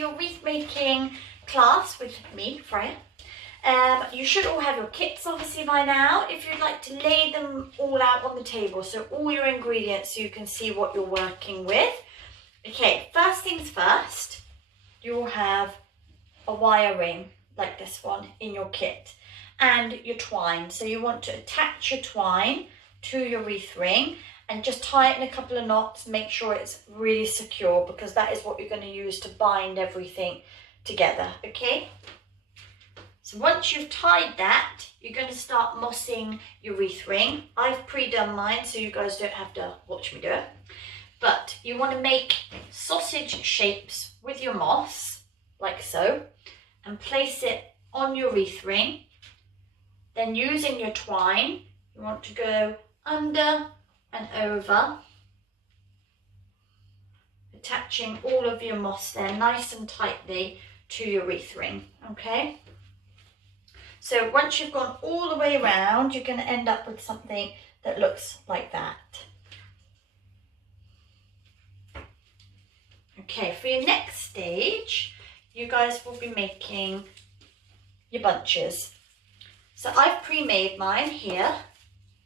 your wreath making class with me, Freya. You should all have your kits obviously by now. If you'd like to lay them all out on the table, so all your ingredients so you can see what you're working with. Okay, first things first, you'll have a wire ring like this one in your kit and your twine. So you want to attach your twine to your wreath ring and just tie it in a couple of knots, make sure it's really secure because that is what you're going to use to bind everything together, okay? So once you've tied that, you're going to start mossing your wreath ring. I've pre-done mine so you guys don't have to watch me do it. But you want to make sausage shapes with your moss, like so, and place it on your wreath ring. Then using your twine, you want to go under and over, attaching all of your moss there nice and tightly to your wreath ring, okay? So once you've gone all the way around, you're going to end up with something that looks like that. Okay, for your next stage, you guys will be making your bunches. So I've pre-made mine here.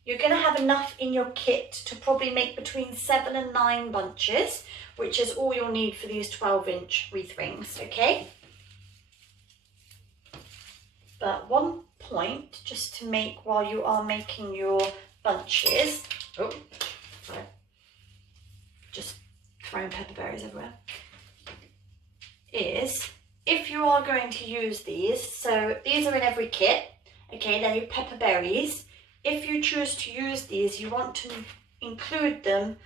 You're going to have enough in your kit to probably make between 7 and 9 bunches, which is all you'll need for these 12-inch wreath rings, okay? But one point just to make while you are making your bunches, oh, sorry, just throwing pepper berries everywhere, is if you are going to use these, so these are in every kit, okay, they're your pepper berries. If you choose to use these, you want to include them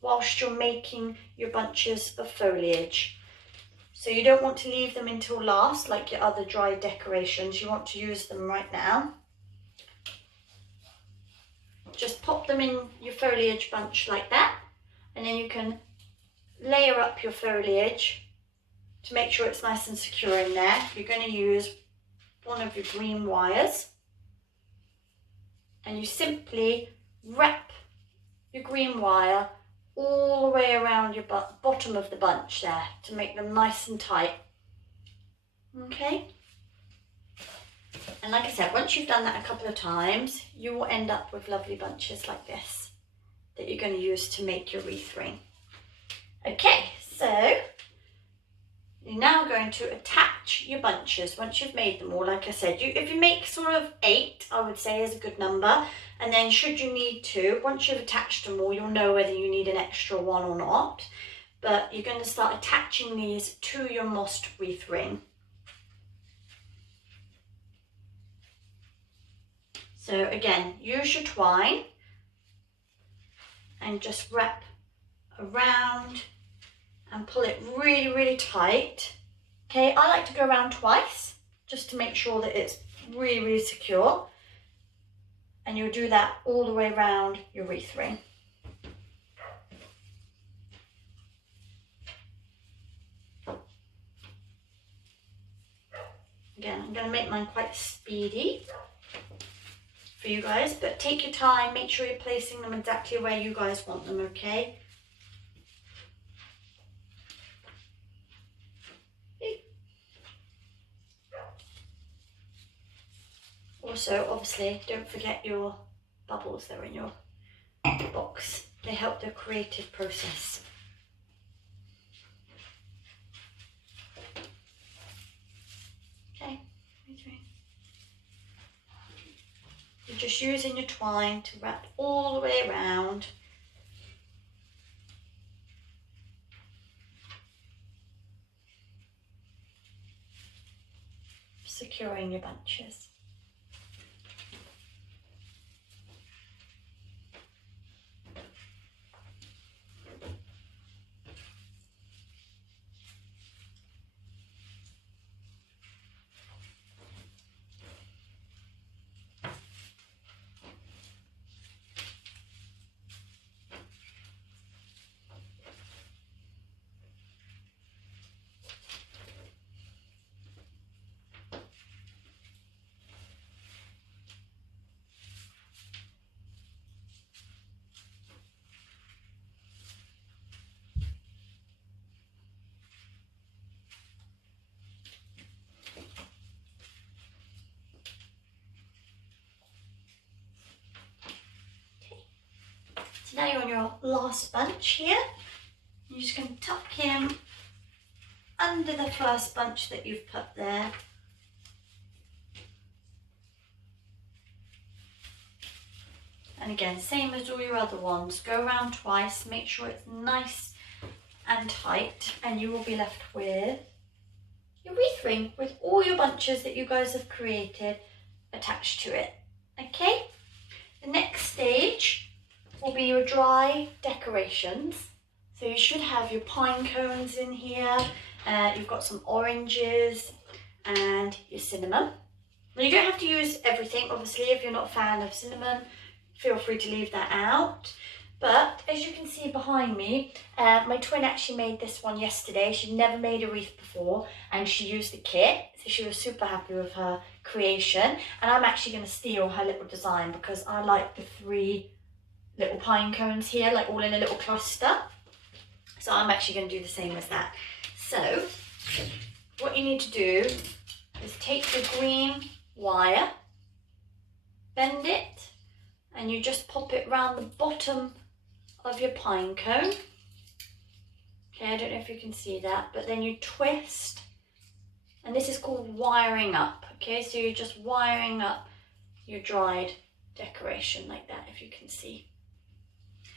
whilst you're making your bunches of foliage. So you don't want to leave them until last, like your other dry decorations. You want to use them right now. Just pop them in your foliage bunch like that, and then you can layer up your foliage to make sure it's nice and secure in there. You're going to use one of your green wires, and you simply wrap your green wire all the way around your bottom of the bunch there to make them nice and tight. Okay? And like I said, once you've done that a couple of times, you will end up with lovely bunches like this that you're going to use to make your wreath ring. Okay, so you're now going to attach your bunches once you've made them all. Like I said, if you make sort of 8, I would say is a good number. And then should you need to, once you've attached them all, you'll know whether you need an extra one or not. But you're going to start attaching these to your mossed wreath ring. So again, use your twine and just wrap around and pull it really, really tight. Okay, I like to go around twice just to make sure that it's really, really secure. And you'll do that all the way around your wreath ring. Again, I'm going to make mine quite speedy for you guys, but take your time, make sure you're placing them exactly where you guys want them, okay? Also, obviously, don't forget your bubbles that are in your box. They help the creative process. Okay, you're just using your twine to wrap all the way around. Securing your bunches. you're on your last bunch here. You're just going to tuck him under the first bunch that you've put there. And again, same as all your other ones. Go around twice, make sure it's nice and tight, and you will be left with your wreath ring with all your bunches that you guys have created attached to it. Okay? The next stage will be your dry decorations. So you should have your pine cones in here. You've got some oranges and your cinnamon. Now you don't have to use everything, obviously. If you're not a fan of cinnamon, feel free to leave that out. But as you can see behind me, my twin actually made this one yesterday. She'd never made a wreath before, and she used the kit, so she was super happy with her creation. And I'm actually going to steal her little design because I like the 3 little pine cones here, like all in a little cluster. So I'm actually going to do the same as that. So what you need to do is take the green wire, bend it, and you just pop it round the bottom of your pine cone. Okay, I don't know if you can see that, but then you twist, and this is called wiring up. Okay, so you're just wiring up your dried decoration like that, if you can see.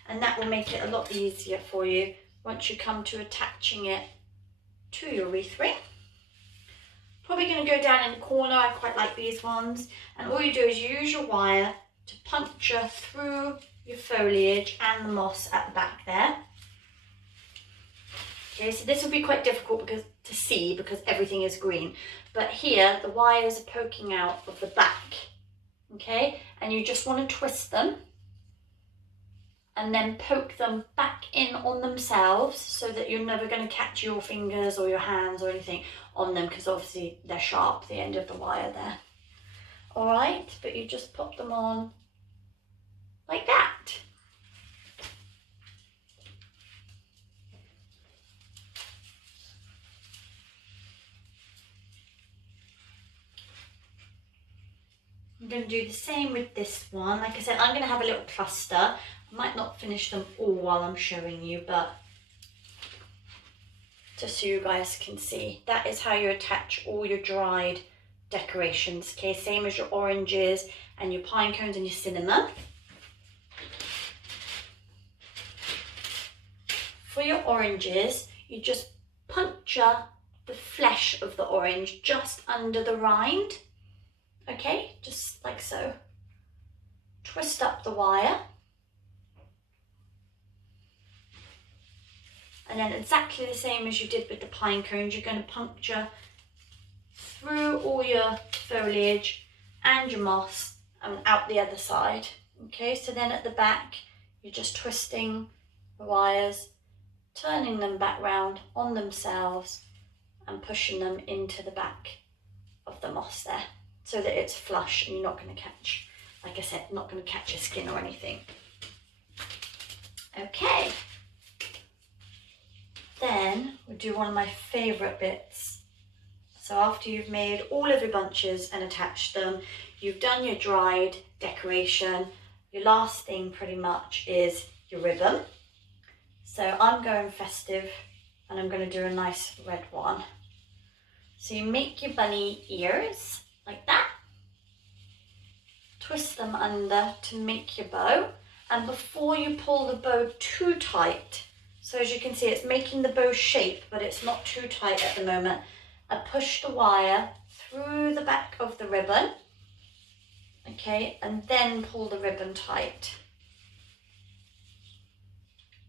And that will make it a lot easier for you once you come to attaching it to your wreath ring. Probably going to go down in the corner. I quite like these ones. And all you do is you use your wire to puncture through your foliage and the moss at the back there. Okay, so this will be quite difficult to see because everything is green. But here the wires are poking out of the back. Okay, and you just want to twist them and then poke them back in on themselves so that you're never going to catch your fingers or your hands or anything on them, because obviously they're sharp, the end of the wire there. All right, but you just pop them on like that. I'm going to do the same with this one. Like I said, I'm going to have a little cluster. I might not finish them all while I'm showing you, but just so you guys can see. That is how you attach all your dried decorations. Okay, same as your oranges and your pine cones and your cinnamon. For your oranges, you just puncture the flesh of the orange just under the rind. Okay, just like so. Twist up the wire. And then exactly the same as you did with the pine cones, you're going to puncture through all your foliage and your moss and out the other side. Okay, so then at the back, you're just twisting the wires, turning them back round on themselves and pushing them into the back of the moss there so that it's flush and you're not going to catch, like I said, not going to catch your skin or anything. Okay. Then we'll do one of my favourite bits. So after you've made all of your bunches and attached them, you've done your dried decoration, your last thing pretty much is your ribbon. So I'm going festive and I'm going to do a nice red one. So you make your bunny ears like that, twist them under to make your bow, and before you pull the bow too tight, so as you can see it's making the bow shape but it's not too tight at the moment, I push the wire through the back of the ribbon, okay, and then pull the ribbon tight.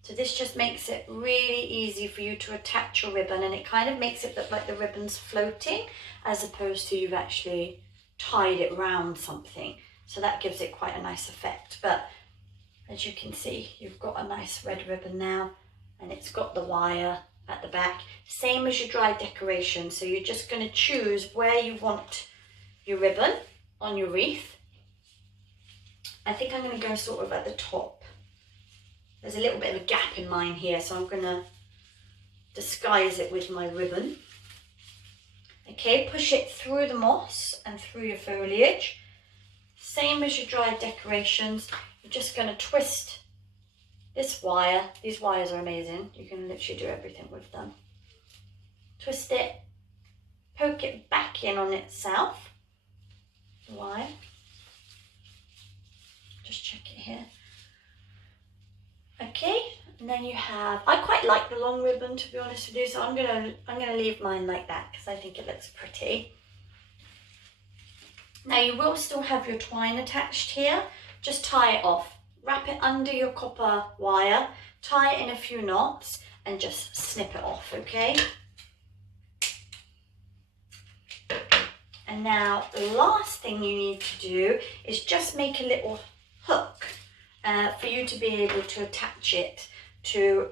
So this just makes it really easy for you to attach your ribbon, and it kind of makes it look like the ribbon's floating as opposed to you've actually tied it round something. So that gives it quite a nice effect. But as you can see, you've got a nice red ribbon now, and it's got the wire at the back. Same as your dry decoration. So you're just going to choose where you want your ribbon on your wreath. I think I'm going to go sort of at the top. There's a little bit of a gap in mine here, so I'm going to disguise it with my ribbon. Okay, push it through the moss and through your foliage. Same as your dried decorations, you're just going to twist This wire, these wires are amazing. You can literally do everything with them. Twist it, poke it back in on itself. The wire. Just check it here. Okay, and then you have, I quite like the long ribbon, to be honest with you, so I'm gonna leave mine like that because I think it looks pretty. Now you will still have your twine attached here. Just tie it off. Wrap it under your copper wire, tie it in a few knots and just snip it off, okay? And now the last thing you need to do is just make a little hook for you to be able to attach it to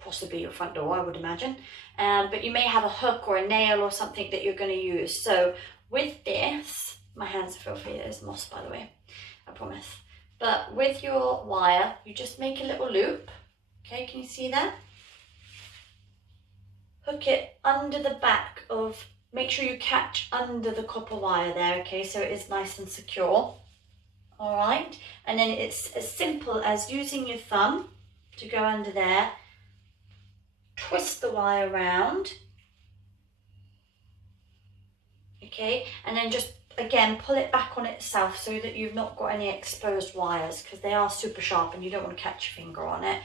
possibly your front door, I would imagine. But you may have a hook or a nail or something that you're going to use. So with this, my hands are filthy, there's moss by the way, I promise. But with your wire, you just make a little loop. Okay, can you see that? Hook it under the back of, make sure you catch under the copper wire there, okay, so it is nice and secure. All right, and then it's as simple as using your thumb to go under there, twist the wire around, okay, and then just again pull it back on itself so that you've not got any exposed wires, because they are super sharp and you don't want to catch your finger on it.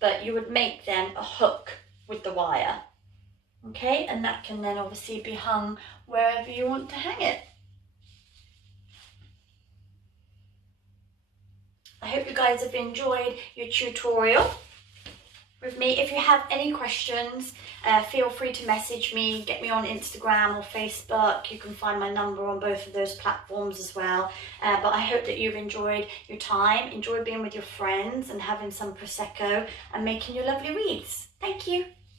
But you would make then a hook with the wire, okay, and that can then obviously be hung wherever you want to hang it. I hope you guys have enjoyed your tutorial with me. If you have any questions, feel free to message me, get me on Instagram or Facebook. You can find my number on both of those platforms as well. But I hope that you've enjoyed your time, enjoyed being with your friends and having some Prosecco and making your lovely wreaths. Thank you.